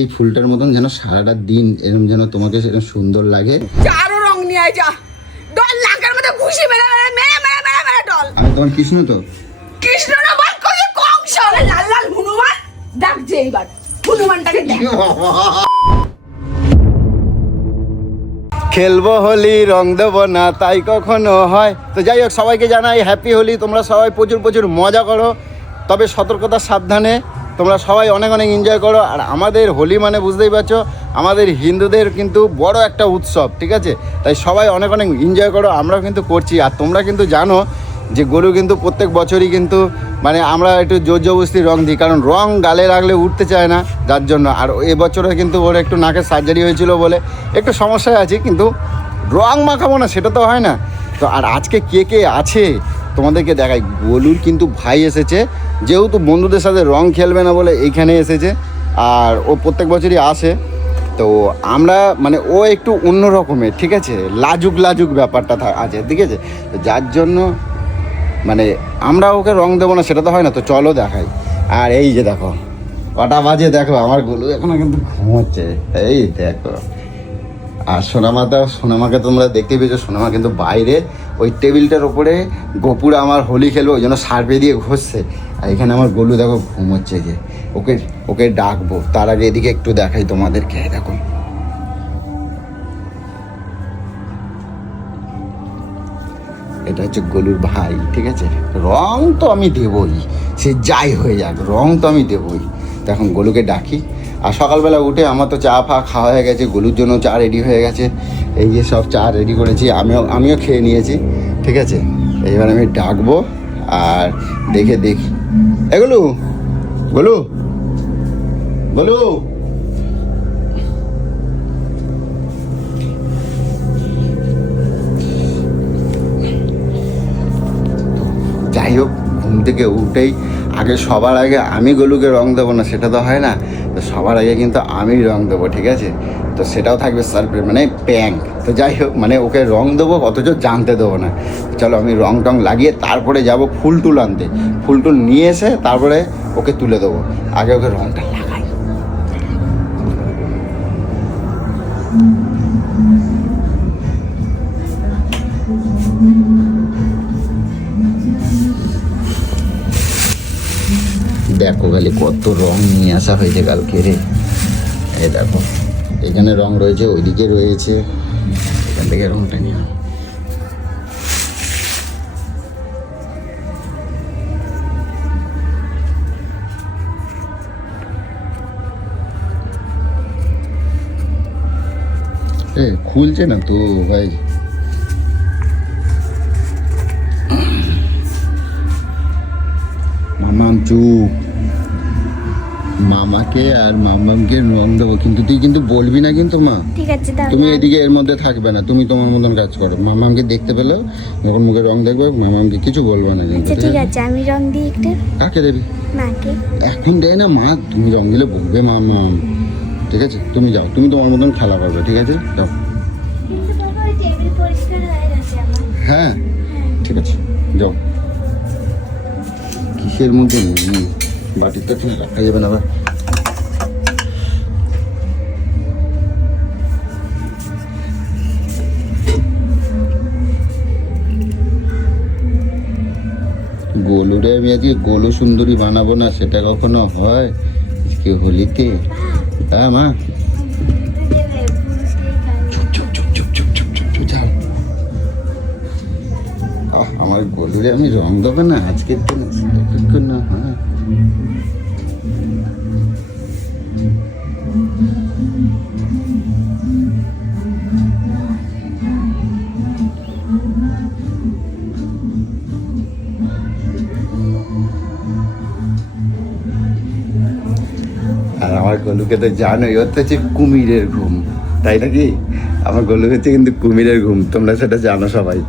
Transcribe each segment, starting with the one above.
এই ফুলটার মতন যেন সারাটা দিন এরকম যেন তোমাকে সেরকম সুন্দর লাগে। আরো রং নিয়ে আয় যা, ডল লাগার মধ্যে ঘুষি মেরে মেরে মেরে মেরে মেরে ডল। আমি তোমার কৃষ্ণ তো, কৃষ্ণ না বল কই কংস, লাল লাল হনুমান ডাকছে এইবার, হনুমানটাকে দেখ। খেলবো হোলি রং দেবো না তাই কখনো হয়। তো যাই হোক, সবাইকে জানাই হ্যাপি হোলি। তোমরা সবাই প্রচুর প্রচুর মজা করো, তবে সতর্কতার সাবধানে। তোমরা সবাই অনেক অনেক এনজয় করো। আর আমাদের হোলি মানে বুঝতেই পারছো, আমাদের হিন্দুদের কিন্তু বড় একটা উৎসব, ঠিক আছে? তাই সবাই অনেক অনেক এনজয় করো, আমরাও কিন্তু করছি। আর তোমরা কিন্তু জানো যে গরু কিন্তু প্রত্যেক বছরই কিন্তু মানে আমরা একটু জোর জবরদস্তি রং দিই, কারণ রং গালে রাখলে উঠতে চায় না, যার জন্য। আর এবছরে কিন্তু ওর একটু নাকের সার্জারি হয়েছিল বলে একটু সমস্যায় আছি, কিন্তু রং মাখাবো না সেটা তো হয় না। তো আর আজকে কে কে আছে তোমাদেরকে দেখাই। গোলুর কিন্তু ভাই এসেছে, যেহেতু বন্ধুদের সাথে রং খেলবে না বলে এইখানে এসেছে। আর ও প্রত্যেক বছরই আসে। তো আমরা মানে ও একটু অন্য রকমের, ঠিক আছে, লাজুক লাজুক ব্যাপারটা আছে, ঠিক আছে? তো যার জন্য মানে আমরা ওকে রং দেবো না সেটা তো হয় না। তো চলো দেখাই। আর এই যে দেখো কটা বাজে, দেখো আমার গোলু এখনো কিন্তু ঘুমোচ্ছে, এই দেখো। আর সোনামাকে তোমরা দেখতে পেয়েছো, সোনামা কিন্তু বাইরে ওই টেবিলটার ওপরে গোপুরা আমার হোলি খেলবো ওই জন্য সার্ভে দিয়ে ঘষছে। আর এখানে আমার গোলু দেখো ঘুমোচ্ছে, যে ওকে ওকে ডাকবো। তার আগে এদিকে একটু দেখাই তোমাদেরকে, দেখো এটা হচ্ছে গোলুর ভাই, ঠিক আছে? রং তো আমি দেবই, সে যাই হয়ে যাক, রং তো আমি দেবই। তো এখন গোলুকে ডাকি। আর সকালবেলা উঠে আমার তো চা ফা খাওয়া হয়ে গেছে, গোলুর জন্য চা রেডি হয়ে গেছে। এই যে সব চা রেডি করেছি, আমিও খেয়ে নিয়েছি, ঠিক আছে? এইবার আমি ডাকবো আর দেখি এগুলো গোলু গোলু যাই হোক, ঘুম থেকে উঠেই আগে সবার আগে আমি গোলুকে রং দেবো না সেটা তো হয় না। তো সবার আগে কিন্তু আমি রং দেবো, ঠিক আছে? তো সেটাও থাকবে সারপ্রাইজ, মানে প্র্যাঙ্ক। তো যাই হোক, মানে ওকে রং দেবো অথচ জানতে দেবো না। চলো আমি রং টং লাগিয়ে তারপরে যাব ফুল টুল আনতে। ফুল টুল নিয়ে এসে তারপরে ওকে তুলে দেবো। আগে ওকে রংটা লাগাই। দেখো খালি কত রং নিয়ে আসা হয়েছে কালকে রে। এই দেখো এখানে রং রয়েছে, ওইদিকে রয়েছে, এখান থেকে রংটা নিয়ে খুলছে না তো ভাই। মামাম চুপ, মামাকে আর মামামকে রং দেবো, কিন্তু তুই কিন্তু বলবি না কিন্তু মা, ঠিক আছে? তুমি এদিকে এর মধ্যে থাকবে না, তুমি তোমার মতন কাজ করো। মামামকে দেখতে পেলেও যখন মুখে রং দেখবে মামামকে কিছু বলবে না কিন্তু, ঠিক আছে? আমি রং দিই একটা। কাকে দেবি? মাকে। এখন দেয় না মা, তুমি রং দিলে বলবে মামাম, ঠিক আছে? তুমি যাও, তুমি তোমার মতন খেলা করবে, ঠিক আছে? যাও। হ্যাঁ ঠিক আছে, যাও। কিসের মধ্যে বাটিতে রাখা যাবে না আবার। গোলুরে আমি আজকে গোলু সুন্দরী বানাবো না সেটা কখনো হয় কি হোলিতে? হ্যাঁ মা, আমার গোলুরে আমি রং দেবো না আজকের দিন না। হ্যাঁ আর আমার গোলুকে তো জানোই, ওর তো হচ্ছে কুমিরের ঘুম, তাই নাকি? আমার গোলু হচ্ছে কিন্তু কুমিরের ঘুম, তোমরা সেটা জানো সবাই।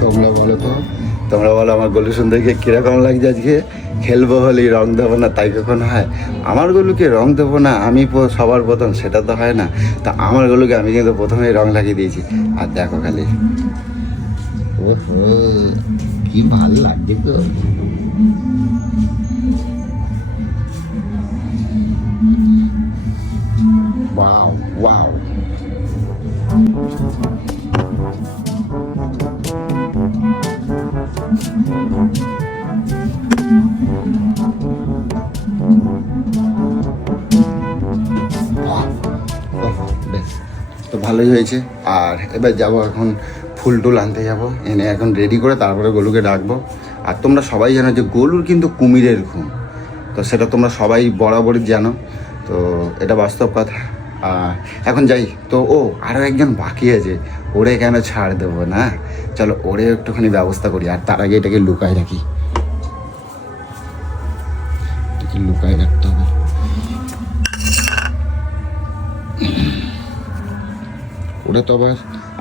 তোমরা বলো তো, তোমরা বলো আমার গলু সুন্দরকে কীরকম লাগছে আজকে? খেলবো হলি রং দেবো না তাই কখন হয়? আমার গলুকে রং দেবো না আমি সবার প্রথম, সেটা তো হয় না। তা আমার গলুকে আমি কিন্তু প্রথমেই রং লাগিয়ে দিয়েছি। আর দেখো খালি, ওহো কি ভালো লাগছে তো। ওয়াও ওয়াও, বেশ তো ভালোই হয়েছে। আর এবার যাব এখন ফুল টুল আনতে যাব, এনে এখন রেডি করে তারপরে গলুকে ডাকবো। আর তোমরা সবাই জানো যে গলুর কিন্তু কুমিরের ঘুম, তো সেটা তোমরা সবাই বরাবরই জানো, তো এটা বাস্তব কথা। এখন যাই তো। ও আরও একজন বাকি আছে, ওরে কেন ছাড় দেবো না, চলো ওরে একটুখানি ব্যবস্থা করি। আর তার আগে এটাকে লুকায় রাখি, লুকায় রাখতে হবে। ওরে তো আবার,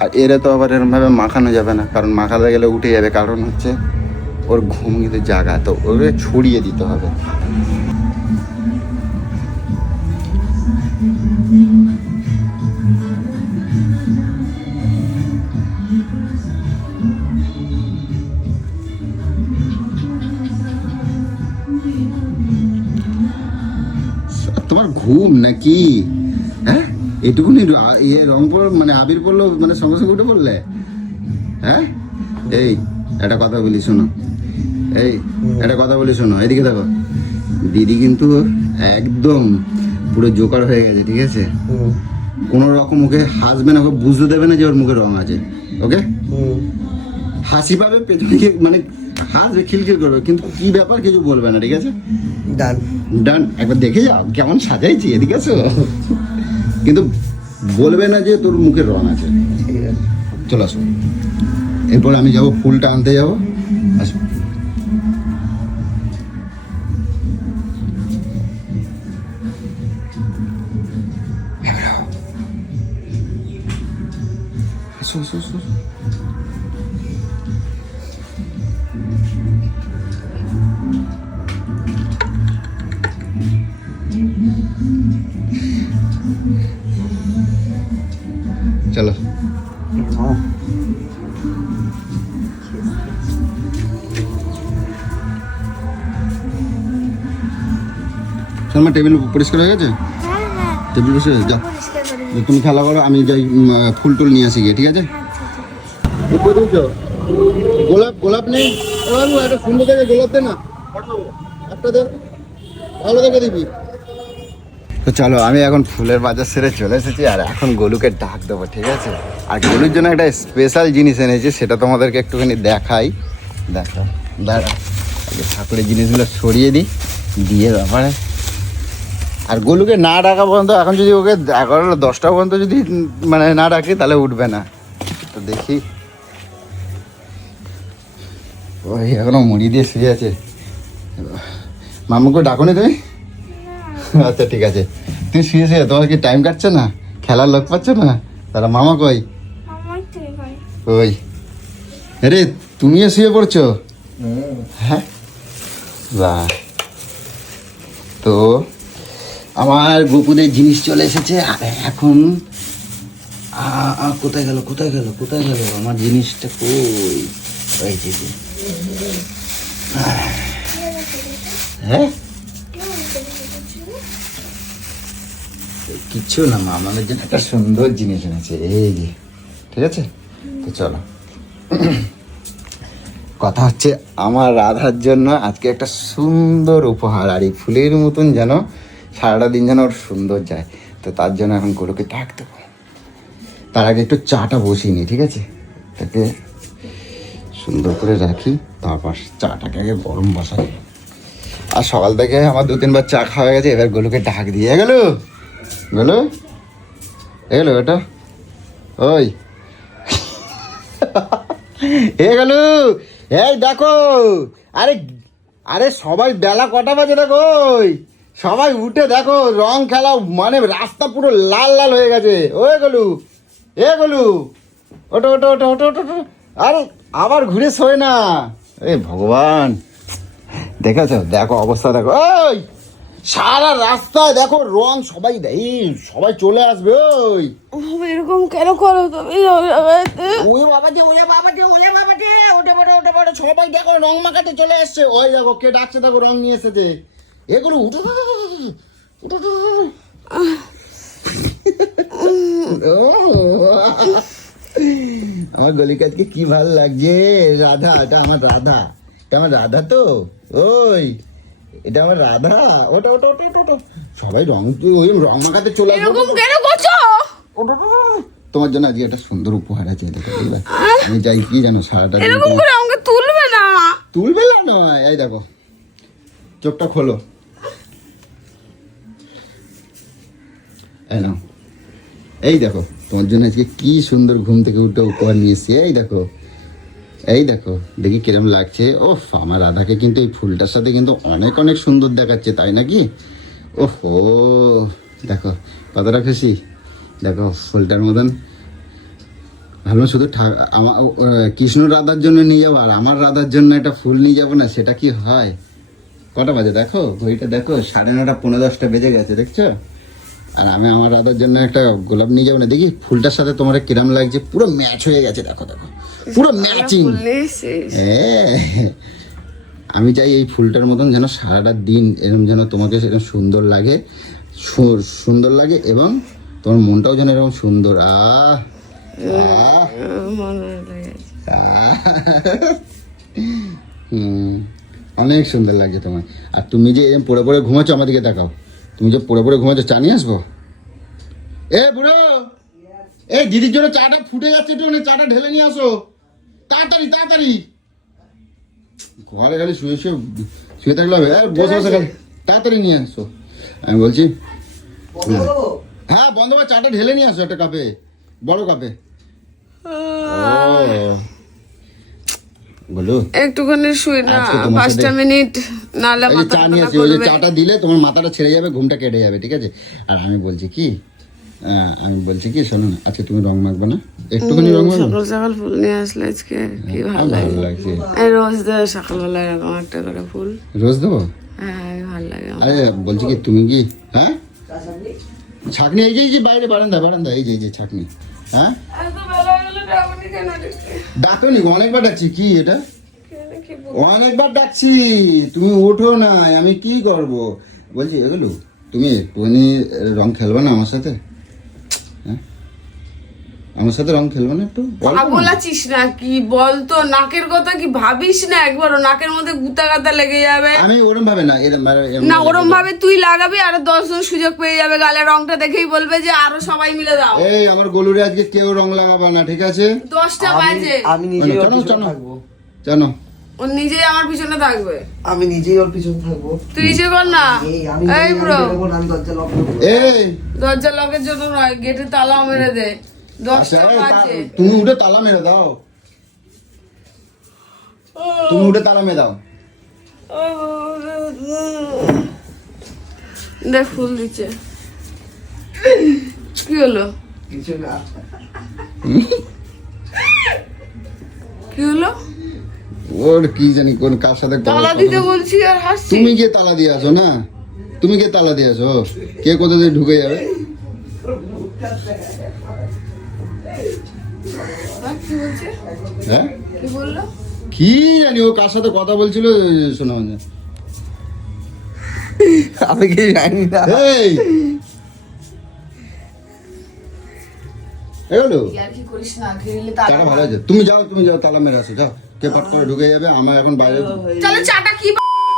আর এরা তো আবার এরমভাবে মাখানো যাবে না, কারণ মাখাতে গেলে উঠে যাবে। কারণ হচ্ছে ওর ঘুম কিন্তু জাগা, তো ওরে ছড়িয়ে দিতে হবে। তোমার ঘুম নাকি? হ্যাঁ, এটুকুনি রং মানে আবির পড়লো মানে সঙ্গে সঙ্গে উঠে পড়লে? হ্যাঁ, এই একটা কথা বলি শোনো, এই একটা কথা বলি শোনো, এদিকে দেখো। দিদি কিন্তু একদম পুরো জোকার হয়ে গেছে, ঠিক আছে? কোনো রকম ওকে হাসবে না, ওকে বুঝতে দেবে না যে ওর মুখে রং আছে। ওকে হাসি পাবে পেছনে গিয়ে, মানে হাসবে, খিলখিল করবে, কিন্তু কি ব্যাপার কিছু বলবে না, ঠিক আছে? ডান ডান, একবার দেখে যাও কেমন সাজাইছি, এদিকে আছো। কিন্তু বলবে না যে তোর মুখে রং আছে। চলে আসো, এরপরে আমি যাব ফুলটা আনতে যাবো। আসো, আসো আসো আসো। চলো শর্মা, টেবিল পরিষ্কার হয়ে গেছে? টেবিল বসে যা, তুমি খেলা করো, আমি যাই ফুল টুল নিয়ে আসি গিয়ে, ঠিক আছে? গোলাপ, গোলাপ নেই? একটা সুন্দর দেখে গোলাপ দে না, একটা দে, ভালো দেখে দিবি। তো চলো, আমি এখন ফুলের বাজার সেরে চলে এসেছি, আর এখন গলুকে ডাক দেবো, ঠিক আছে? আর গলুর জন্য একটা স্পেশাল জিনিস এনেছি, সেটা তোমাদেরকে একটুখানি দেখাই। দেখো দাঁড়া, ঠাকুরের জিনিসগুলো সরিয়ে দিই, দিয়ে ব্যাপারে। আর গলুকে না ডাকা পর্যন্ত, এখন যদি ওকে 11টা 10টা পর্যন্ত যদি মানে না ডাকি তাহলে উঠবে না। তো দেখি, ওই এখনো মুড়ি দিয়ে শুয়ে আছে। মামুকে ডাকো নি তুমি? আচ্ছা ঠিক আছে, তুই শুয়ে শুয়ে, তোমার কি টাইম কাটছে না? খেলার লোক পাচ্ছ না? তারা মামা কই? ওই আরে তুমিও শুয়ে পড়ছো? হ্যাঁ, বাহ। তো আমার গোপুদের জিনিস চলে এসেছে, আর এখন কোথায় গেল কোথায় গেল কোথায় গেল আমার জিনিসটা? কই? ওই যে, হ্যাঁ কিচ্ছু না, মা আমাদের জন্য একটা সুন্দর জিনিস এনেছে, এই যে, ঠিক আছে? তো চলো, কথা হচ্ছে আমার রাধার জন্য আজকে একটা সুন্দর উপহার, আর এই ফুলের মতন যেন সারাটা দিন যেন ওর সুন্দর যায়। তো তার জন্য এখন গরুকে ডাক দেবো। তার আগে একটু চাটা বসিয়ে নিই, ঠিক আছে? তাকে সুন্দর করে রাখি, তারপর চাটাকে আগে গরম বসাই। আর সকাল থেকে আমার 2-3 বার চা খাওয়া গেছে, এবার গলুকে ডাক দিয়ে গেল। গলু এলো, এটা ওই এ গেলু, এই দেখো, আরে আরে সবাই বেলা কটা বাজে দেখো, সবাই উঠে দেখো, রং খেলা মানে রাস্তা পুরো লাল লাল হয়ে গেছে। ওই গলু, এ গলু, ওটো ওটো ওটো ওটো ওটো, আরে আবার ঘুরে শোয় না, এ ভগবান, দেখেছো, দেখো অবস্থা দেখো, ওই সারা রাস্তায় দেখো রং, সবাই সবাই চলে আসবে। ওই এরকম কেন করো তুমি? ওই বাবা যে, ওরে বাবা যে, ওরে বাবা যে, ওটা বড় ওটা বড়, সবাই দেখো রং মাখাতে চলে আসছে। ওই দেখো কে ডাকছে, দেখো রং নিয়ে এসেছে। এগুলো উঠো উঠো উঠো। আমার গলিকে আজকে কি ভালো লাগছে। রাধা, এটা আমার রাধা, এটা আমার রাধা তো। ওই এটা আমার রাধা, ওটা ওটা ওটা ওটা ওটা। সবাই রং ওই রং মাখাতে চলে আসবে। এরকম কেন করছো? তোমার জন্য আজকে একটা সুন্দর উপহার আছে, দেখো বুঝলে? আমি চাই কি জানো, সারাটা দিন এরকম করে আমাকে তুলবে না। তুলবে না নয়। এই দেখো, চোখটা খোলো, এই নাও, এই দেখো তোমার জন্য আজকে কি সুন্দর ঘুম থেকে উঠে উপহার নিয়ে এসেছি। এই দেখো, এই দেখো, দেখি কিরম লাগছে। ওফ, আমার রাধাকে কিন্তু এই ফুলটার সাথে কিন্তু অনেক অনেক সুন্দর দেখাচ্ছে, তাই নাকি? ওহো, দেখো কতটা খুশি, দেখো ফুলটার মতন। ভাবলাম শুধু আমার কৃষ্ণ রাধার জন্য নিয়ে যাবো, আর আমার রাধার জন্য একটা ফুল নিয়ে যাবো না, সেটা কি হয়? কটা বাজে দেখো, ঘড়িটা দেখো, 9:30 10:30 বেজে গেছে, দেখছো? আর আমি আমার রাধার জন্য একটা গোলাপ নিয়ে যাবো না, দেখি ফুলটার সাথে তোমার কিরম লাগছে। পুরো ম্যাচ হয়ে গেছে, দেখো দেখো, পুরো ম্যাচিং। আমি চাই এই ফুলটার মতন যেন সারাটা দিন এরকম যেন তোমাকে সেরকম সুন্দর লাগে, সুন্দর লাগে, এবং তোমার মনটাও যেন এরকম সুন্দর। অনেক সুন্দর লাগছে তোমার। আর তুমি যে এরকম পড়ে পড়ে ঘুমাচ্ছ, আমার দিকে তাকাও, তুমি যে পড়ে পড়ে ঘুমাচ্ছ, চা নিয়ে আসবো? এ বুড়ো, এই দিদির জন্য চাটা ফুটে যাচ্ছে, একটু চাটা ঢেলে নিয়ে আসো, তাড়াতাড়ি তাড়াতাড়ি। ঘরে খালি শুয়ে শুয়ে শুয়ে থাকলে হবে? বসে বসে খালি তাড়াতাড়ি নিয়ে আসো। আমি বলছি হ্যাঁ বন্ধ, চাটা ঢেলে নিয়ে আসো একটা কাপে, বড় কাপে। বলো একটুখানি শুই না, 5টা মিনিট, নাহলে মাথা চা নিয়ে আসি। ওই যে চাটা দিলে তোমার মাথাটা ছেড়ে যাবে, ঘুমটা কেটে যাবে, ঠিক আছে? আর আমি বলছি কি, শোনো না, আজকে তুমি রং মাখবে না? একটুখানি রং মাখবে? সকাল সকাল ফুল নিয়ে আসলে আজকে কি ভালো ভালো লাগছে। এই রোজ দেয় সকালবেলা এরকম একটা করে ফুল। রোজ দেবো? হ্যাঁ ভালো লাগে। আরে বলছি কি, তুমি কি, হ্যাঁ ছাকনি, এই যে বাইরে বারান্দা, এই যে ছাকনি। হ্যাঁ ডাকনি, অনেকবার ডাকছি। কি এটা? অনেকবার ডাকছি, তুমি ওঠো না, আমি কি করব? বলছি এগুলো তুমি একটুখানি রং খেলবে না আমার সাথে? হ্যাঁ, আমার সাথে রং খেলবে না একটু? পাগল আছিস না কি? বলতো নাকের কথা কি ভাবিস না একবারও? নাকের মধ্যে গুতা গাতা লেগে যাবে। আমি ওরম ভাবে না, না ওরম ভাবে তুই লাগাবি, আর 10 জন সুযোগ পেয়ে যাবে, গালে রংটা দেখেই বলবে যে আরো সবাই মিলে দাও। এই আমার গলুরে আজকে কেউ রং লাগাবে না, ঠিক আছে? 10টা বাজে। আমি নিজেই ওর পিছনে থাকবো। জানো ও নিজেই আমার পিছনে থাকবে। আমি নিজেই ওর পিছনে থাকবো। তুই নিজে কর না। এই ব্রো, আমি দরজা লক করবো। এই দরজা লকের জন্য নয়, গেটে তালা মেরে দে। 10টা বাজে। তুমি উঠে তালা মেরে দাও, তুমি উঠে তালা মেরে দাও। দেখ ফুল দিচ্ছে। কি হলো? কিছু না। কি হলো? ওর কি জানি কোন কার সাথে তালা দিতে বলছি আর হাসছি। তুমি গিয়ে তালা দিয়ে আসো না, তুমি গিয়ে তালা দিয়ে আসো, কে কোথা দিয়ে ঢুকে যাবে? কি বলছে? হ্যাঁ কি বললো? কি জানি ও কার সাথে কথা বলছিল, শোনা মানে। আমি কি জানি না। এই এগুলো ইয়ার কি করিস না, গ্রিলে তালা চাটা ভালো আছে, তুমি যাও তালা মেরে আসো, যাও, কে পাট করে ঢুকে যাবে, আমার এখন বাইরে। চলো চাটা কি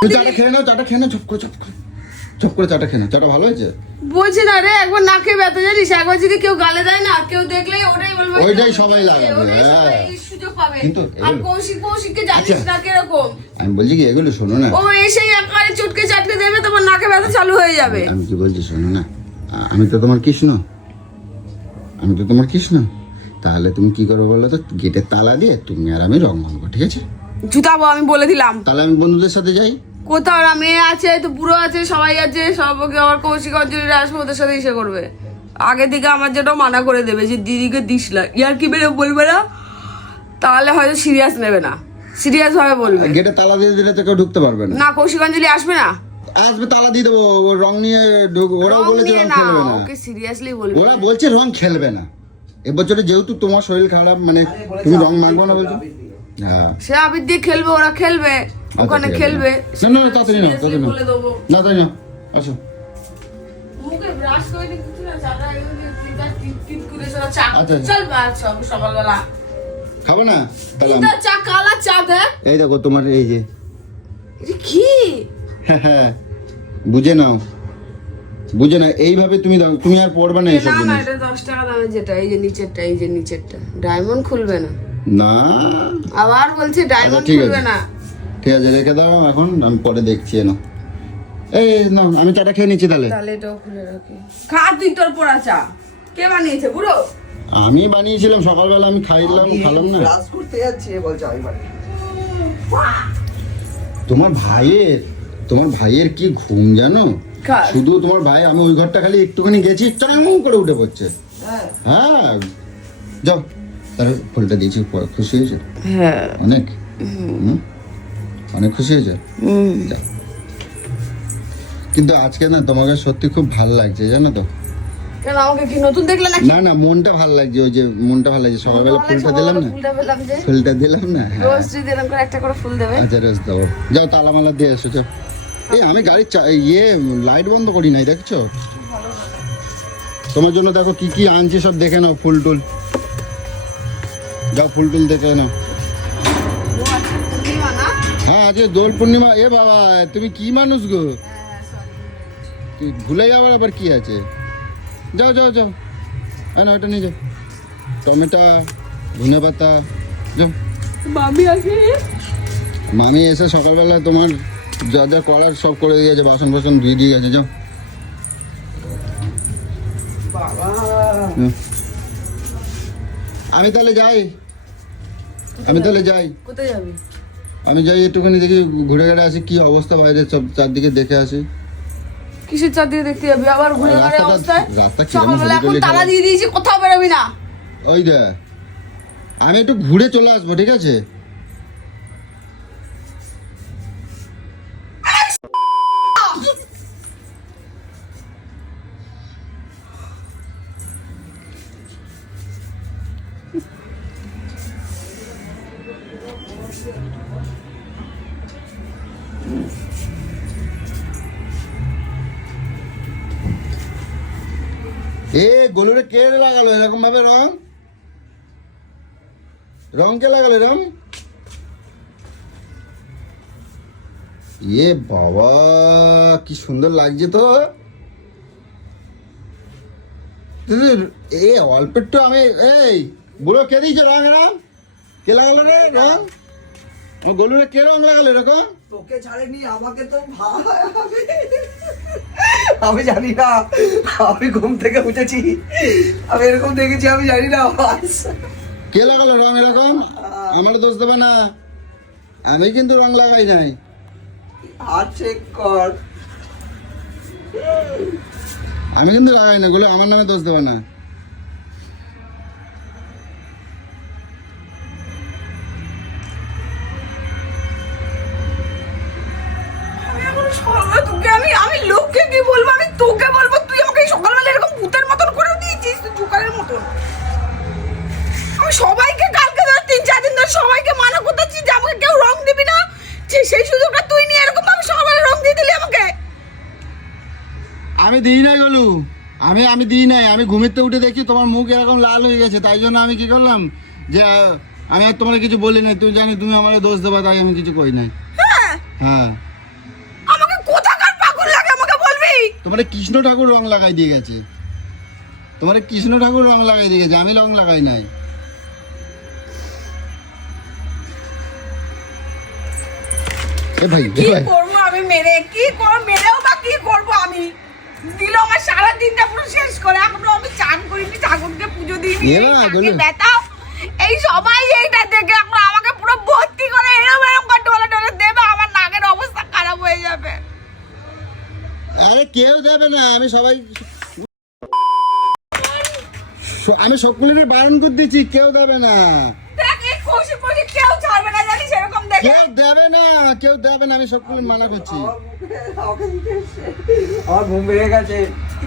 তুমি চাটা খেয়ে নাও, চপ করে চাটা খেয়ে নাও, চাটা ভালো হয়েছে? বলছি না রে, একবার নাকে ব্যথা জানিস, একবার যদি কেউ গালে দেয় না, কেউ দেখলেই ওটাই বলবে, ওইটাই সবাই লাগাবে, ওটাই সবাই হ্যাঁ। এই সুযোগ পাবে। কিন্তু আর এগুলো- কৌশিককে জানিস আচ্ছা। না কিরকম, আমি বলছি কি, এগুলো শোনো না, ও এসেই একবারে চুটকে চাটকে দেবে, তোমার নাকে ব্যথা চালু হয়ে যাবে। আমি কি বলছি শোনো না, আমি তো তোমার কৃষ্ণ, তাহলে তুমি কি করো বলো তো, গেটে তালা দিয়ে তুমি আর আমি রং মাখবো, ঠিক আছে? জুতাবো, আমি বলে দিলাম। তাহলে আমি বন্ধুদের সাথে যাই। কোথাও না, মেয়ে আছে তো, বুড়ো আছে, সবাই আছে, সবকে আবার কৌশিক অঞ্জলিরা আসবে, ওদের সাথে ইসে করবে। আগে থেকে আমার যেটা মানা করে দেবে যে দিদিকে দিস না, ইয়ার কি বেরো বলবে না, তাহলে হয়তো সিরিয়াস নেবে না, সিরিয়াস ভাবে বলবে। গেটে তালা দিয়ে দিলে তো কেউ ঢুকতে পারবে না। না, কৌশিক অঞ্জলি আসবে না, আসবে, তালা দিয়ে দেবো। ও রং নিয়ে ওরাও রং বলেছে নিয়ে রং না, খেলবে না। ওকে সিরিয়াসলি বলবে। ওরা বলছে রং খেলবে না এবছরে, যেহেতু তোমার শরীর খারাপ, মানে আরে বলেছে তুমি রং মাখবো না বলছো। আবির দিল। হ্যাঁ সে আবির দিয়ে খেলবে, ওরা খেলবে, ওখানে ঠিক আছে। খেলবে। না না না, তাড়াতাড়ি না, তাড়াতাড়ি না, বলে দেবো। না তাই না, আসো। মুখে ব্রাশ করে দিচ্ছি না, চাটা টিট করে চা চা। আচ্ছা। চল সব সকালবেলা খাবো না তাহলে তিনটা চা, কালা চা দে। এই দেখো তোমার এই যে এটা কি? হ্যাঁ, বুঝে নাও, বুঝে না, এইভাবে তুমি দাও, তুমি আর পড়বে না এইসব না না, জিনিস। এটা 10 টাকা দামের যেটা, এই যে নিচেরটা, এই যে নিচেরটা ডায়মন্ড খুলবে না। না আবার বলছে ডায়মন্ড আচ্ছা, ঠিক খুলবে আছে। না। ঠিক আছে, রেখে দাও, এখন আমি পরে দেখছি। না এই না, আমি চাটা খেয়ে নিচ্ছি তাহলে। তাহলে এটাও খুলে রাখি। খা তুই তোর পোড়া চা। কে বানিয়েছে বুড়ো? আমি বানিয়েছিলাম সকালবেলা, আমি খাইলাম, আমি খালাম না। ব্রাশ করতে যাচ্ছি বলছে আমি বাড়ি। তোমার ভাইয়ের কি ঘুম জানো, কার? শুধু তোমার ভাই, আমি ওই ঘরটা খালি একটুখানি গেছি, চড়াং করে উঠে পড়ছে। হ্যাঁ হ্যাঁ, যাও, তার ফুলটা দিয়েছি, খুশি হয়েছে হ্যাঁ। অনেক? হুম? অনেক খুশি হয়েছে? যাও। কিন্তু আজকে না তোমাকে সত্যি খুব ভালো লাগছে জানো তো। কেন, আমাকে কি নতুন দেখলে নাকি? না না, মনটা ভালো লাগছে, ওই যে মনটা ভালো লাগছে, সকালবেলা ফুলটা দিলাম না, ফুলটা পেলাম যে। ফুলটা দিলাম না। হ্যাঁ। রোজ যদি এরকম করে একটা করে ফুল দেবে। আচ্ছা, রোজ দেবো। যাও, তালামালা দিয়ে এসো, যাও। এই আমি গাড়ির লাইট বন্ধ করি নাই, দেখছো? তোমার জন্য দেখো কি কি আনছি, সব দেখে নাও, ফুল টুল। যাও, ফুল টুল দেখে নাও। ও আচ্ছা, পূর্ণিমা না? হ্যাঁ, আজকে দোল পূর্ণিমা। এ বাবা, তুমি কি মানুষ গো, তুই ভুলে যাওয়ার আবার কি আছে। যাও যাও যাও, না ওটা নিয়ে যাও, টমেটো, ধনে পাতা, যাও। মামি আসে। মামি এসে সকালবেলা তোমার যা যা করার সব করে দিয়েছে, বাসন বাসন ধুয়ে দিয়ে গেছে। যাও। বাবা হুম। আমি তাহলে যাই, কোথায় যাবি? আমি যাই একটুখানি দেখি, ঘুরে ঘুরে আসি কি অবস্থা বাইরে, সব চারদিকে দেখে আসি। কিসের চা দিয়ে দেখতে যাবি আবার ঘুরে ঘুরে রাস্তাটা- অবস্থায়? রাস্তা কিরম সকালবেলা এখন হলুদ হলুদ তালা কালার। দিয়ে দিয়েছি, কোথাও বেরোবি না। ওই দে, আমি একটু ঘুরে চলে আসবো, ঠিক আছে? এ গলুরে কে লাগালো এরকম ভাবে রং? রং কে লাগালো এরকম? এ বাবা, কি সুন্দর লাগছে তো। এ অল্প একটু আমি, এই বুড়ো কে দিয়েছে রং এরকম? কে লাগালো রে রং? আমার গলুরে কে রং লাগালো এরকম? তোকে ছাড়েনি, আমাকে তো ভাই আমি জানি না, আমি ঘুম থেকে উঠেছি, আমি এরকম দেখেছি, আমি জানি না। কে লাগালো রং এরকম? আমার দোষ দেবে না, আমি কিন্তু রং লাগাই নাই। হাত চেক কর। আমি কিন্তু লাগাই না, গুলো আমার নামে দোষ দেবে না। আমি লোককে কি বলবো, আমি তোকে বলবো, তুই আমাকে এই সকালবেলা এরকম ভূতের মতন করে দিয়েছিস, তুই জোকারের মতন। আমি সবাইকে কালকে ধরে 3-4 দিন ধরে সবাইকে মানা করতেছি যে আমাকে কেউ রং দিবি না, সেই সুযোগটা তুই নিয়ে এরকম ভাবে সকালে রং দিয়ে দিলি আমাকে। আমি দিই নাই গলু, আমি দিই নাই। আমি ঘুমিতে উঠে দেখি তোমার মুখ এরকম লাল হয়ে গেছে, তাই জন্য আমি কি করলাম যে আমি আর তোমার কিছু বলি নাই। তুই জানি তুমি আমার দোষ দেবা, তাই আমি কিছু কই নাই। হ্যাঁ, হ্যাঁ, আমাকে কোথাকার পাগল লাগে আমাকে বলবি? তোমার কৃষ্ণ ঠাকুর রং লাগাই দিয়ে গেছে, তোমার কৃষ্ণ ঠাকুর রং লাগাই দিয়ে গেছে, আমি রং লাগাই নাই। এ ভাই, কি করবো আমি মেরে, কি করবো মেরেও বা কি করবো আমি? দিল আমার সারা দিনটা পুরো শেষ করে, এখনো আমি চান করিনি, ঠাকুরকে পুজো দিইনি, এ বাবা, নাকে গলু। ব্যথা, এই সবাই এইটা দেখে এখন আমাকে পুরো ভর্তি করে এরকম করে ডলে ডলে দেবে, আমার নাকের অবস্থা খারাপ হয়ে যাবে। আরে কেউ যাবে না, আমি সকলের বারণ করে দিচ্ছি, কেউ যাবে না। দেখ এই কৌশিক দেবে না, কেউ দেবে না, আমি সবগুলো মানা করছি। আমার ঘুম ভেঙে গেছে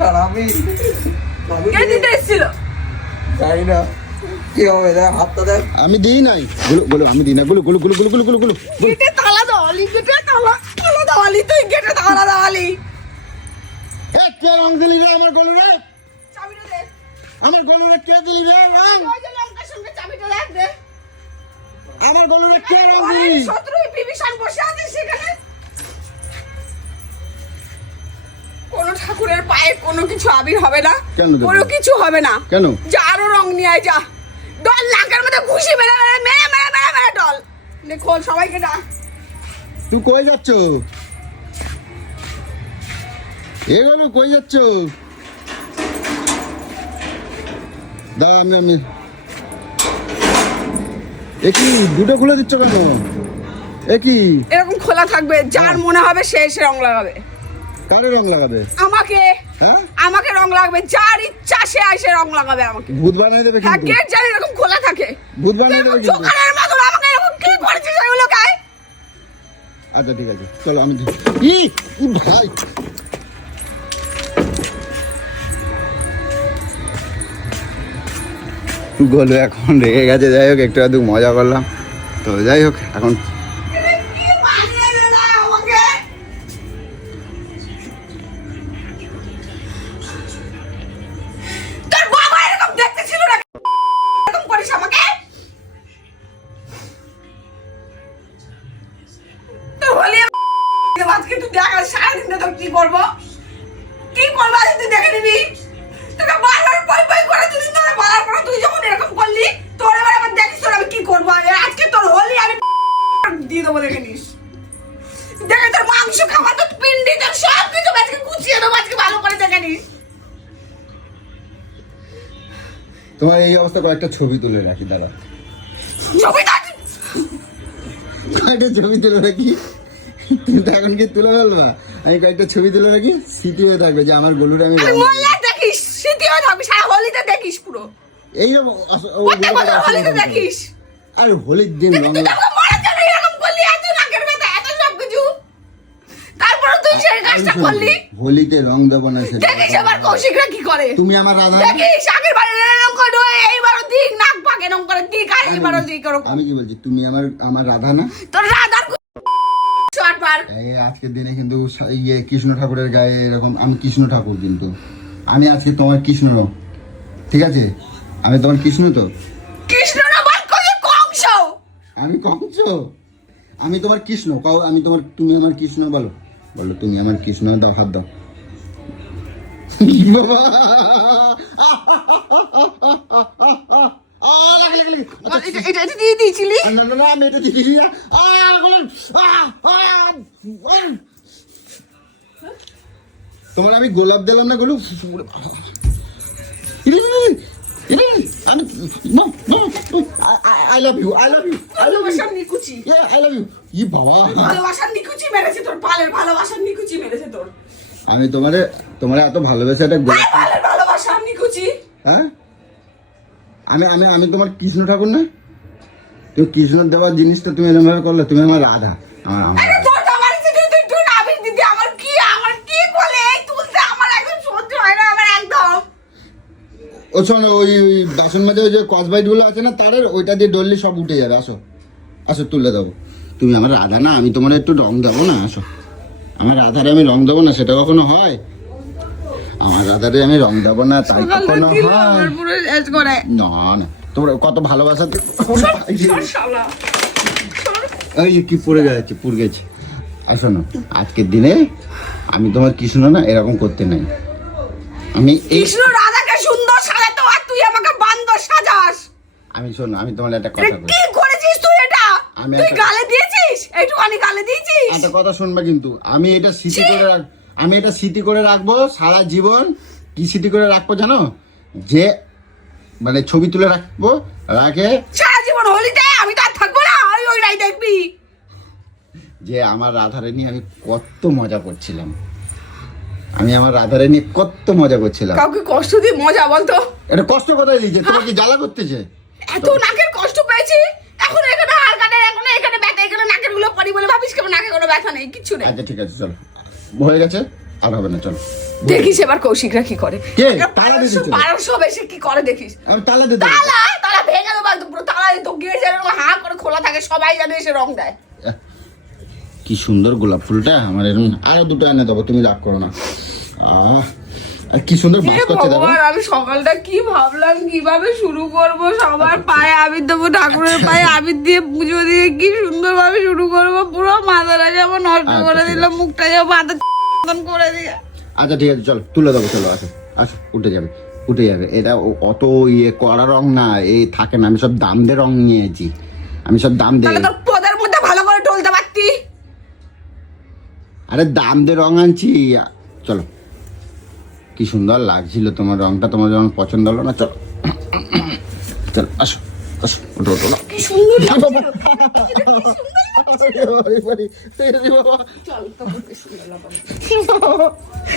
আর আমি কে দিতে এসেছিল? জানি না কি হবে, দেখ হাতটা দেখ। আমি দিই নাই, গুলো গুলো আমি দিই না, গুলো গুলো গুলো গুলো গুলো গুলো গুলো। গেটে তালা দেওয়ালি, গেটে তালা দেওয়ালি, তুই গেটে তালা দেওয়ালি। এ কে রং দিলি রে আমার গলুরে? চাবিটা দে। আমার গলুরে কে দিলি রে রং? ওই যে লঙ্কার সঙ্গে চাবিটা দেখ দে। আমার গলুরে কে রং আরে দিলি? শত্রুই বিভীষণ বসে আছে সেখানে। কোনো ঠাকুরের পায়ে কোনো কিছু আবির হবে না, কেন দেবো? কোনো কিছু হবে না। কেন? যা আরো রং নিয়ে আয়, যা। ডল নাকের মধ্যে ঘুষি মেরে মেরে মেরে মেরে মেরে মেরে ডল। দেখো সবাইকে ডাক। তুই কই যাচ্ছ? এ গলু কই যাচ্ছ? দাঁড়া, আমি এ কি দুটো খুলে দিচ্ছ কেন? এ কি এরকম খোলা থাকবে, যার মনে হবে সে এসে রং লাগাবে। কারে রং লাগাবে? আমাকে হ্যাঁ, আমাকে রং লাগবে, যার ইচ্ছা সে এসে রং লাগাবে আমাকে। ভূত বানিয়ে দেবে হ্যাঁ, কিন্তু। গেট জানি এরকম খোলা থাকে। ভূত বানিয়ে দেবে কিন্তু। জোকারের মতন আমাকে এরকম কি করেছিস এগুলো গায়ে? আচ্ছা ঠিক আছে, চলো আমি ই ই ভাই, গোলু এখন রেগে গেছে। যাই হোক, একটু আধটু মজা করলাম। তো যাই হোক, এখন কি বানিয়ে দিলা আমাকে? তোর বাবা এরকম দেখতে ছিল না, এরকম করিস আমাকে? তোর হলি আজকে তুই দেখ, আজ সারাদিন তোর কি করবো, কি করবো আজ তুই দেখে নিবি। তোকে বারবার পই পই করে তুই তোর বলার পর তুই যখন এরকম করলি, তোর এবার আবার দেখিস তোর আমি কি করবো। আজকে তোর হলি আমি দিয়ে দেবো, দেখে নিস। দেখে তোর মাংস খাওয়া, তোর পিন্ডি, তোর সব কিছু আজকে গুছিয়ে দেবো, আজকে ভালো করে দেখে নিস। তোমার এই অবস্থা কয়েকটা ছবি তুলে রাখি, দাঁড়া। ছবিটা কয়েকটা ছবি তুলে রাখি, তুমি তো এখন কি তুলে ফেলবা? আমি কয়েকটা ছবি তুলে রাখি, স্মৃতি হয়ে থাকবে যে আমার গলুরে আমি আমি মরলে দেখিস, স্মৃতি হয়ে থাকবি, সারা হোলিতে দেখিস পুরো। এইরকম প্রত্যেক বছর হোলিতে দেখিস। আর হোলির দিন কিন্তু রং তুই তো আমাকে মরার জন্য এরকম করলি, এত নাকের ব্যথা, এত সব কিছু। তারপরে তুই সেই কাজটা করলি। হোলিতে রং দেবো না সেটা দেখিস এবার কৌশিকরা কি করে। তুমি আমার রাধা। দেখিস আগের বারে এরকম করে, এইবারও দিক নাক পাকে এরকম করে দিক, আর এইবারও দিক ওরকম। আমি কি বলছি, তুমি আমার রাধা না? তোর রাধার শর্টবার। এই আজকের দিনে কিন্তু ইয়ে কৃষ্ণ ঠাকুরের গায়ে এরকম, আমি কৃষ্ণ ঠাকুর কিন্তু, আমি আজকে তোমার কৃষ্ণ, ঠিক আছে? আমি তোমার কৃষ্ণ তো। কৃষ্ণ না বল, কংস। আমি কংস, আমি তোমার কৃষ্ণ। কাও আমি তোমার, তুমি আমার কৃষ্ণ, বলো বলো তুমি আমার কৃষ্ণ। দাও হাত দাও। বাবা এটা দিয়ে দিয়েছিলি। না না না, আমি এটা দিদি না। তোমার আমি গোলাপ দিলাম না, Golu I love you, I love you, I love ভালোবাসার নিকুচি। You, I love you. ই বাবা, ভালোবাসার নিকুচি মেরেছে তোর, পালের ভালোবাসার নিকুচি মেরেছে তোর। আমি তোমারে এত ভালোবেসে একটা গোলাপ, পালের ভালোবাসার নিকুচি। হ্যাঁ? আমি আমি আমি তোমার কৃষ্ণ ঠাকুর না? তুমি কৃষ্ণ দেওয়ার জিনিসটা তুমি এরকম ভাবে করলে, তুমি আমার রাধা। আমার আরে তোর তো বাড়িতে তুই আবির দিদি, আমার কি বলে এই তুলতে আমার একদম সহ্য হয় না, আমার একদম। ও শোনো, ওই বাসন মাঝে ওই যে কসবাইট গুলো আছে না তারের, ওইটা দিয়ে ডললে সব উঠে যাবে। আসো আসো, তুলে দেবো। তুমি আমার রাধা না, আমি তোমার একটু রং দেবো না? আসো, আমার রাধারে আমি রং দেবো না, সেটা কখনো হয়? আমার রাধারে আমি রং দেবো না, তাই কখনো হয়? পুরো এজ করে। না না, তোমরা কত ভালোবাসা। শালা এই কি পড়ে গেছে, পুড়ে গেছে। আসো না, আজকের দিনে আমি তোমার কৃষ্ণ না, এরকম করতে নাই। আমি এই কৃষ্ণ রাধাকে সুন্দর সাজাতো, আর তুই আমাকে বান্দর সাজাস। আমি শোনো, আমি তোমার একটা এটা কথা বলি। কি করেছিস তুই এটা? আমি তুই একটা- গালে দিয়েছিস, একটুখানি গালে দিয়েছিস। একটা কথা শুনবে কিন্তু, আমি এটা স্মৃতি করে আমি এটা স্মৃতি করে রাখবো সারা জীবন। কি স্মৃতি করে রাখবো জানো? যে মানে ছবি তুলে রাখবো, রাখে সারা জীবন হোলিতে আমি তো আর থাকবো না, ওইটাই দেখবি। যে আমার রাধারে নিয়ে আমি কত মজা করছিলাম। আমি আমার রাধারে নিয়ে কত মজা করছিলাম। কাউকে কষ্ট দিয়ে মজা বলতো? এটা কষ্ট কোথায় দিয়েছে? তোমার কি জ্বালা করতেছে? এত নাকের কষ্ট পেয়েছি, এখন এখানে হাড় কাটে, এখন এখানে ব্যথা, এখানে নাকের গুলো পরি বলে নেই, কিচ্ছু নেই। আচ্ছা ঠিক আছে চলো, হয়ে গেছে, আর হবে না, চলো। দেখিস এবার কৌশিকরা কি করে, কে? তালা দিয়ে দিচ্ছে। পাড়ার সব এসে কি করে দেখিস। আমি তালা দিয়ে দেবো। তালা ভেঙে দেবো একদম, পুরো তালা তো গিয়ে যেন হা করে খোলা থাকে, সবাই যেন এসে রং দেয়। কি সুন্দর গোলাপ ফুলটা আমার, এরকম আরো দুটো এনে দেবো, তুমি রাগ করো না। আর কি সুন্দর বাস করছে দেখো। ভগবান, আমি সকালটা কি ভাবলাম কিভাবে শুরু করব, সবার পায়ে আবির দেবো, ঠাকুরের পায়ে আবির দিয়ে পুজো দিয়ে কি সুন্দর ভাবে শুরু করবো, পুরো মাথাটা যেমন নষ্ট করে দিলাম, মুখটা যেমন মাথা করে দিয়ে। আচ্ছা ঠিক আছে চলো, তুলে দেবো, চলো আসো আসো, উঠে যাবে উঠে যাবে। এটা অত ইয়ে কড়া রং না, এই থাকে না, আমি সব দাম দিয়ে রং নিয়েছি, আমি সব দাম দিয়ে। তাহলে তোর পদের মধ্যে ভালো করে টলতে পারতি। আরে দাম দিয়ে রং আনছি, চলো। কি সুন্দর লাগছিল তোমার রংটা, তোমার যখন পছন্দ হলো না, চলো চলো আসো আসো, ওঠো ওঠো না। কি সুন্দর লাগছিল। চল, তোকে কি সুন্দর লাগলো।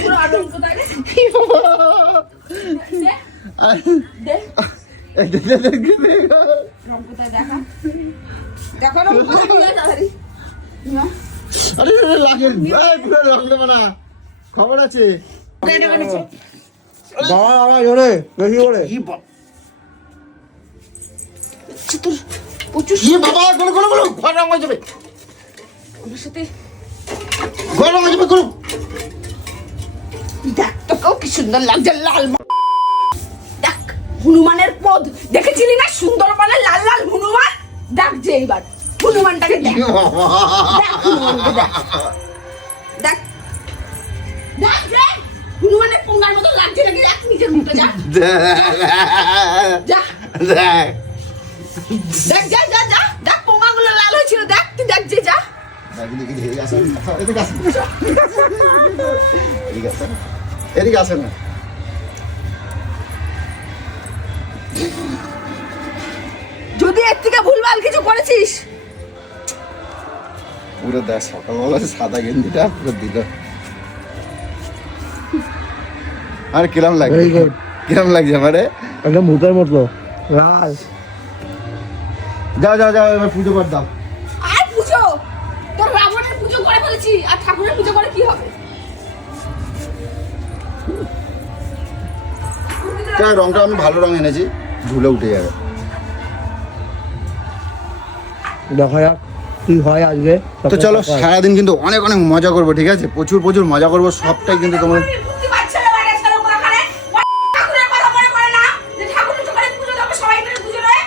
পুরো আদম কোথায় রে? দে, দে। রং কোথায় দেখা? দেখো রং কোথায়, নিয়ে তাড়াতাড়ি। না, আরে লাগে পুরো রং দেবো না, খবর আছে। বাবা বাবা জোরে বেশি করে। তোর প্রচুর বাবা গুলো গুলো গুলো, ঘর রং হয়ে যাবে, আমার সাথে। ঘর রং হয়ে যাবে, গুলো। দেখ তোকেও কি সুন্দর লাগছে, লাল দেখ, হনুমানের পদ দেখেছিলি না, সুন্দরবনের লাল লাল হনুমান। দেখ যে এইবার হনুমানটাকে দেখ, দেখ হনুমানকে দেখ, দেখ দেখ যে হনুমানের পোঙ্গার মতো লাগছে নাকি, দেখ নিজের মুখে, যা যা দেখ, যা যা যা, দেখ পোঙ্গাগুলো লাল হয়েছিল, দেখ তুই, দেখ যে যা। এদিকে আসেন না, যদি এর থেকে ভুলভাল কিছু করেছিস, পুরো দেখ সকালবেলা সাদা গেঞ্জিটা পুরো দিল। আর কিরম লাগছে, Very good. কিরম লাগছে আমারে? একদম ভূতের মতো লাল। যাও যাও যাও, এবার পুজো কর দাও। আর পুজো, তোর রাবণের পুজো করে ফেলেছি, আর ঠাকুরের পুজো করে কি হবে? তাই রংটা আমি ভালো রং এনেছি, ধুলে উঠে যাবে। দেখা যাক কি হয় আজকে। তো চলো, সারাদিন কিন্তু অনেক অনেক মজা করবো, ঠিক আছে, প্রচুর প্রচুর মজা করবো, সবটাই কিন্তু তোমার। আমি বুঝতে পারছি না বাইরে ছেলে ওখানে ঠাকুরের কথা মনে করে না, যে ঠাকুরের চোখে পুজো দেবো, সবাই মিলে পুজো নয়।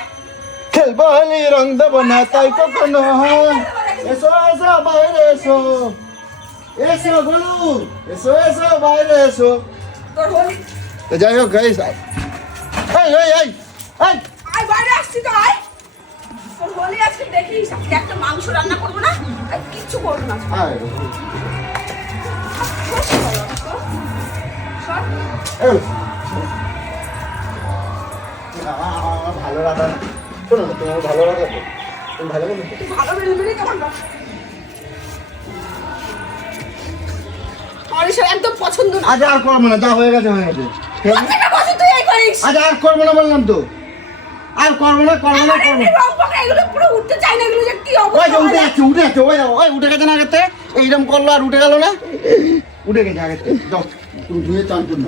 খেলবো হলি রং দেবো না তাই কখনো হয়। এসো এসো বাইরে এসো, এসো বলু, এসো এসো বাইরে এসো। তোর হোলি, তো যাই হোক গাইস, এই এই এই এই আয় বাইরে আসছি তো, আয়। তোর হোলি আজকে দেখিস, আজকে একটা মাংস রান্না করবো না, আর কিচ্ছু করবো না। এই, সর। এই। আমার ভালো লাগা না, শোনো না, তোমার ভালো লাগা তো, তুমি ভালো লাগা তো? তুই ভালো বেলবেলি কেমন না? আমার এসব একদম পছন্দ না। আজ আর করবো না, যা হয়ে গেছে হয়ে গেছে। প্রত্যেকটা বছর তুই এই করিস। আজ আর করবো না বললাম তো, আর করবো না করবো না আমার করবো এমনি রং পাকা, এগুলো পুরো উঠতে চাই না, এগুলো যে কি ওই যে উঠে অবস্থা। যাচ্ছে উঠে যাচ্ছে, ওই দেখো, ওই উঠে গেছে না আগের থেকে, এইরকম করলো আর উঠে গেল না, উঠে গেছে আগের থেকে। যাও তুমি ধুয়ে চান করুন।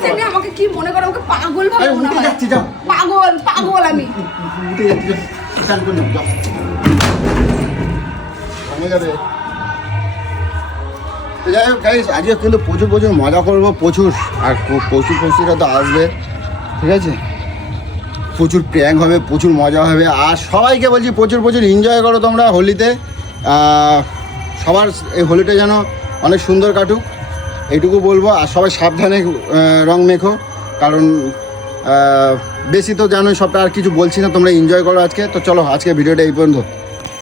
সেদিন আমাকে কি মনে করো, আমাকে পাগল ভাবে আরে মনে উঠে হয়। যাচ্ছি, যাও পাগল পাগল আমি। উঠে যাচ্ছি, যাও চান করুন, যাও ভাঙে যাবে। তো যাই হোক গাইস, আজকে কিন্তু প্রচুর প্রচুর মজা করবো, প্রচুর, আর প্রচুর প্রচুররা তো আসবে, ঠিক আছে, প্রচুর প্র্যাঙ্ক হবে, প্রচুর মজা হবে, আর সবাইকে বলছি প্রচুর প্রচুর এনজয় করো তোমরা হোলিতে। সবার এই হোলিটা যেন অনেক সুন্দর কাটুক, এইটুকু বলবো। আর সবাই সাবধানে রং মেখো, কারণ বেশি তো জানোই সবটা, আর কিছু বলছি না, তোমরা এনজয় করো আজকে। তো চলো, আজকে ভিডিওটা এই পর্যন্ত।